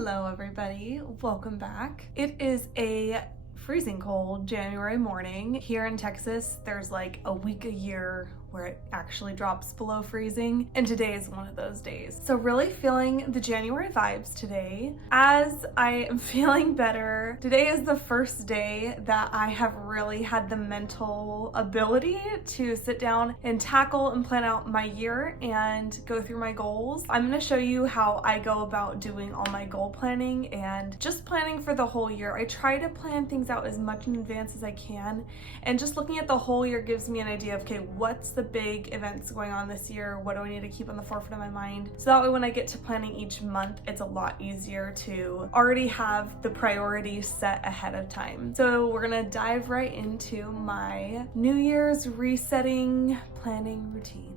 Hello everybody, welcome back. It is a freezing cold January morning. Here in Texas, there's like a week a year where it actually drops below freezing, and today is one of those days. So really feeling the January vibes today. As I am feeling better, today is the first day that I have really had the mental ability to sit down and tackle and plan out my year and go through my goals. I'm going to show you how I go about doing all my goal planning and just planning for the whole year. I try to plan things out as much in advance as I can, and just looking at the whole year gives me an idea of, okay, what's the big events going on this year? What do I need to keep on the forefront of my mind? So that way when I get to planning each month, it's a lot easier to already have the priorities set ahead of time. So we're gonna dive right into my New Year's resetting planning routine.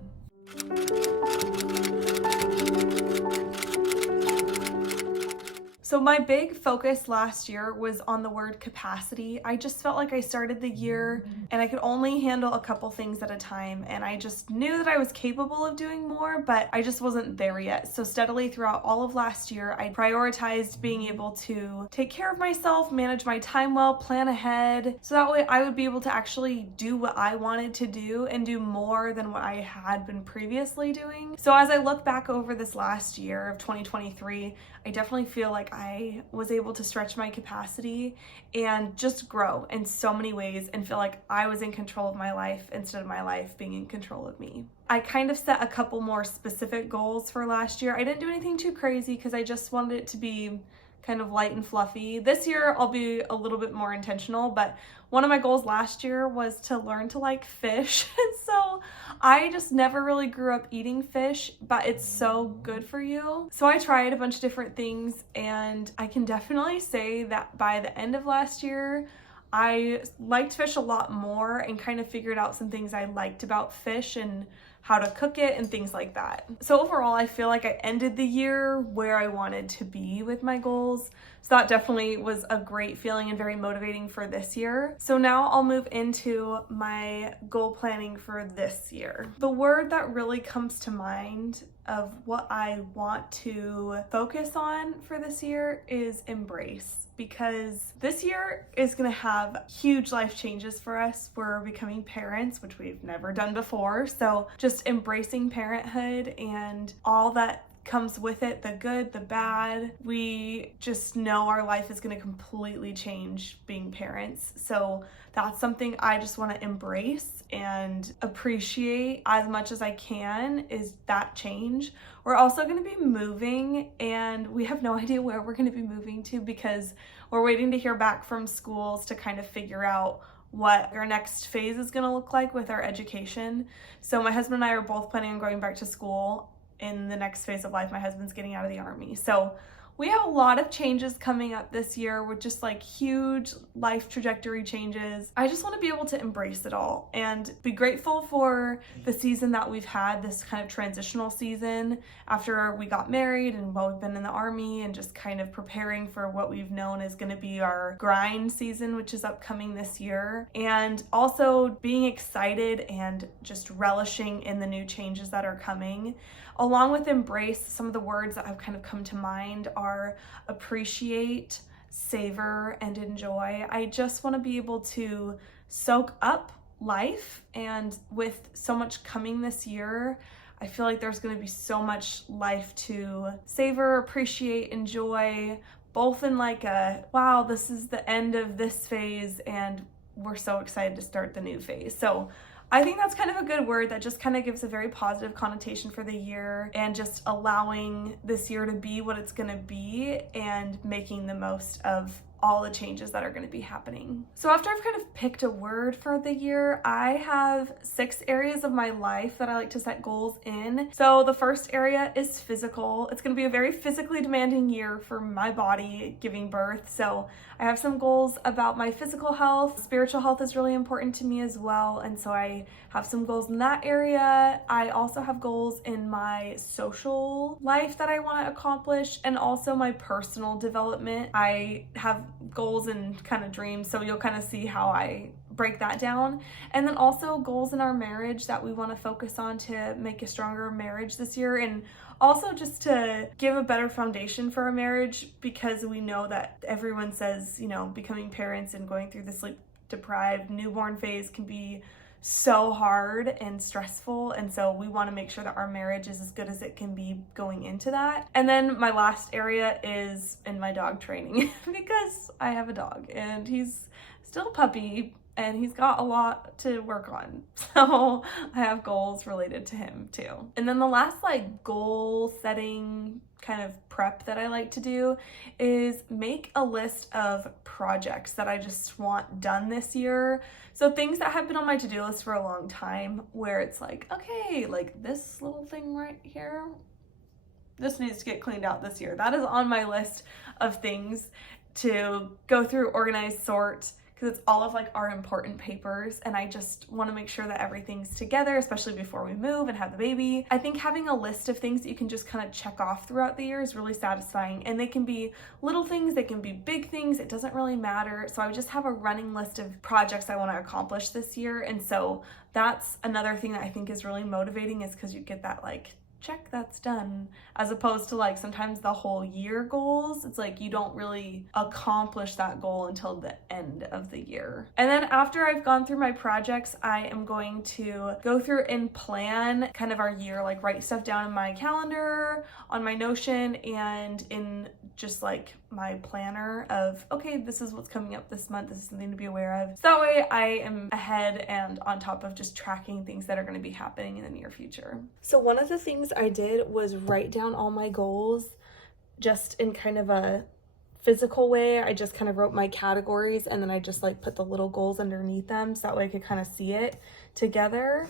So my big focus last year was on the word capacity. I just felt like I started the year and I could only handle a couple things at a time, and I just knew that I was capable of doing more, but I just wasn't there yet. So steadily throughout all of last year, I prioritized being able to take care of myself, manage my time well, plan ahead, so that way I would be able to actually do what I wanted to do and do more than what I had been previously doing. So as I look back over this last year of 2023, I definitely feel like I was able to stretch my capacity and just grow in so many ways and feel like I was in control of my life instead of my life being in control of me. I kind of set a couple more specific goals for last year. I didn't do anything too crazy because I just wanted it to be kind of light and fluffy. This year I'll be a little bit more intentional, but one of my goals last year was to learn to like fish. And so I just never really grew up eating fish, but it's so good for you. So I tried a bunch of different things, and I can definitely say that by the end of last year, I liked fish a lot more and kind of figured out some things I liked about fish and how to cook it and things like that. So overall, I feel like I ended the year where I wanted to be with my goals. So that definitely was a great feeling and very motivating for this year. So now I'll move into my goal planning for this year. The word that really comes to mind of what I want to focus on for this year is embrace, because this year is going to have huge life changes for us. We're becoming parents, which we've never done before. So just embracing parenthood and all that comes with it, the good, the bad. We just know our life is going to completely change being parents. So that's something I just want to embrace and appreciate as much as I can, is that change. We're also going to be moving, and we have no idea where we're going to be moving to because we're waiting to hear back from schools to kind of figure out what our next phase is going to look like with our education. So my husband and I are both planning on going back to school in the next phase of life. My husband's getting out of the Army. So we have a lot of changes coming up this year with just like huge life trajectory changes. I just want to be able to embrace it all and be grateful for the season that we've had, this kind of transitional season after we got married and while we've been in the Army, and just kind of preparing for what we've known is going to be our grind season, which is upcoming this year. And also being excited and just relishing in the new changes that are coming. Along with embrace, some of the words that have kind of come to mind are appreciate, savor, and enjoy. I just want to be able to soak up life, and with so much coming this year, I feel like there's going to be so much life to savor, appreciate, enjoy, both in like a, wow, this is the end of this phase and we're so excited to start the new phase. So I think that's kind of a good word that just kind of gives a very positive connotation for the year, and just allowing this year to be what it's going to be and making the most of all the changes that are going to be happening. So after I've kind of picked a word for the year, I have 6 areas of my life that I like to set goals in. So the first area is physical. It's going to be a very physically demanding year for my body giving birth. So I have some goals about my physical health. Spiritual health is really important to me as well. And so I have some goals in that area. I also have goals in my social life that I want to accomplish, and also my personal development. I have goals and kind of dreams, so you'll kind of see how I break that down. And then also goals in our marriage that we want to focus on to make a stronger marriage this year, and also just to give a better foundation for our marriage, because we know that everyone says, you know, becoming parents and going through the sleep deprived newborn phase can be so hard and stressful, and so we want to make sure that our marriage is as good as it can be going into that. And then my last area is in my dog training because I have a dog and he's still a puppy and he's got a lot to work on. So I have goals related to him too. And then the last like goal setting kind of prep that I like to do is make a list of projects that I just want done this year. So things that have been on my to-do list for a long time, where it's like, okay, like this little thing right here, this needs to get cleaned out this year. That is on my list of things to go through, organize, sort, because it's all of like our important papers, and I just want to make sure that everything's together, especially before we move and have the baby. I think having a list of things that you can just kind of check off throughout the year is really satisfying, and they can be little things, they can be big things, it doesn't really matter. So I just have a running list of projects I want to accomplish this year, and so that's another thing that I think is really motivating, is because you get that like check, that's done, as opposed to like sometimes the whole year goals, it's like you don't really accomplish that goal until the end of the year. And then after I've gone through my projects, I am going to go through and plan kind of our year, like write stuff down in my calendar, on my Notion, and in just like my planner of, okay, this is what's coming up this month, this is something to be aware of. So that way I am ahead and on top of just tracking things that are going to be happening in the near future. So one of the things I did was write down all my goals just in kind of a physical way. I just kind of wrote my categories, and then I just like put the little goals underneath them so that way I could kind of see it together.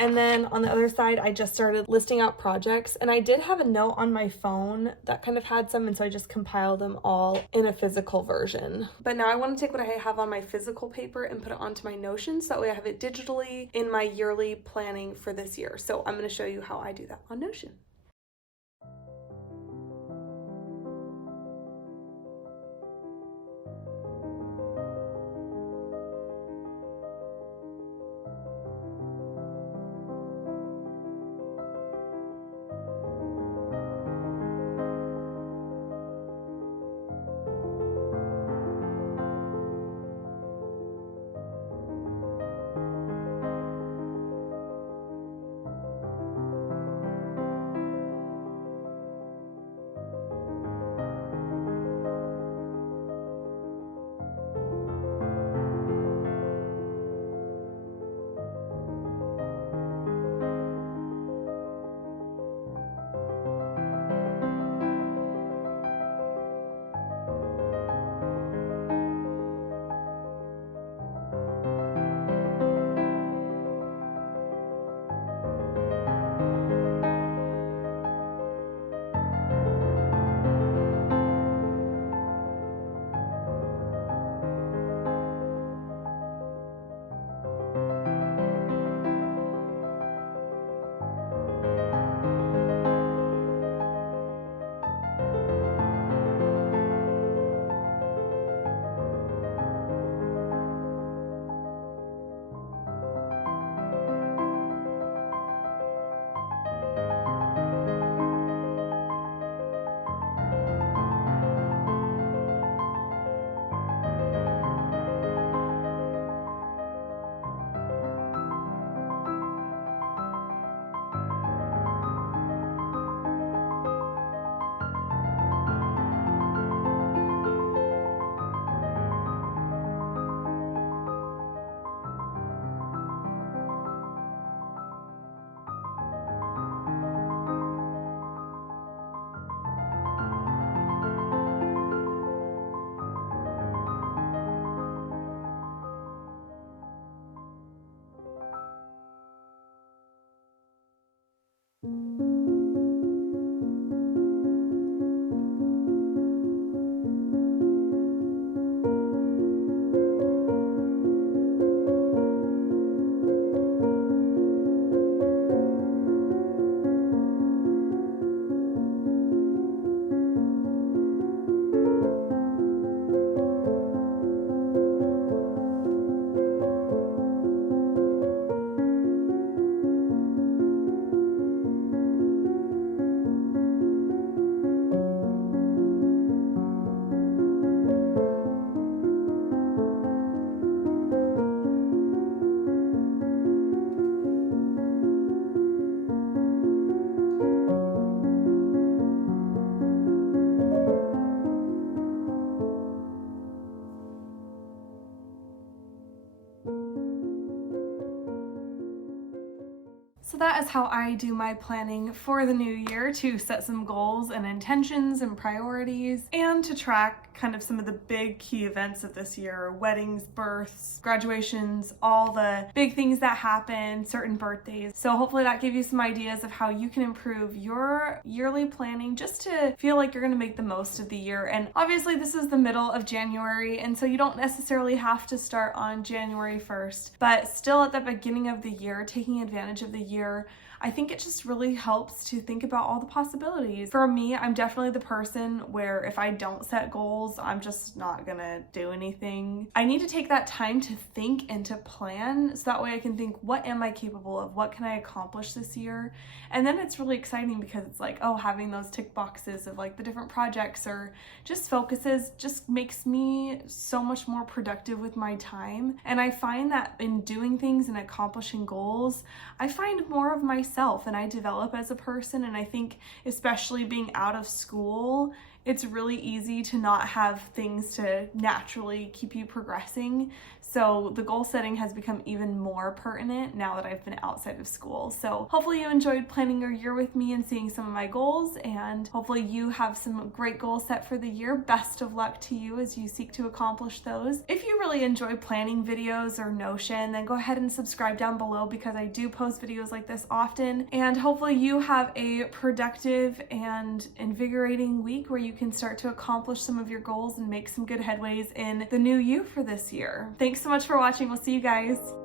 And then on the other side, I just started listing out projects, and I did have a note on my phone that kind of had some, and so I just compiled them all in a physical version. But now I want to take what I have on my physical paper and put it onto my Notion, so that way I have it digitally in my yearly planning for this year. So I'm going to show you how I do that on Notion. that is how I do my planning for the new year, to set some goals and intentions and priorities, and to track kind of some of the big key events of this year: weddings, births, graduations, all the big things that happen, certain birthdays. So hopefully that gave you some ideas of how you can improve your yearly planning just to feel like you're going to make the most of the year. And obviously this is the middle of January, and so you don't necessarily have to start on January 1st, but still at the beginning of the year, taking advantage of the year, I think it just really helps to think about all the possibilities. For me, I'm definitely the person where if I don't set goals, I'm just not gonna do anything. I need to take that time to think and to plan, so that way I can think, what am I capable of? What can I accomplish this year? And then it's really exciting because it's like, oh, having those tick boxes of like the different projects or just focuses just makes me so much more productive with my time. And I find that in doing things and accomplishing goals, I find more of myself and I develop as a person. And I think especially being out of school, it's really easy to not have things to naturally keep you progressing. So the goal setting has become even more pertinent now that I've been outside of school. So hopefully you enjoyed planning your year with me and seeing some of my goals, and hopefully you have some great goals set for the year. Best of luck to you as you seek to accomplish those. If you really enjoy planning videos or Notion, then go ahead and subscribe down below, because I do post videos like this often. And hopefully you have a productive and invigorating week where you can start to accomplish some of your goals and make some good headways in the new you for this year. Thanks so much for watching. We'll see you guys.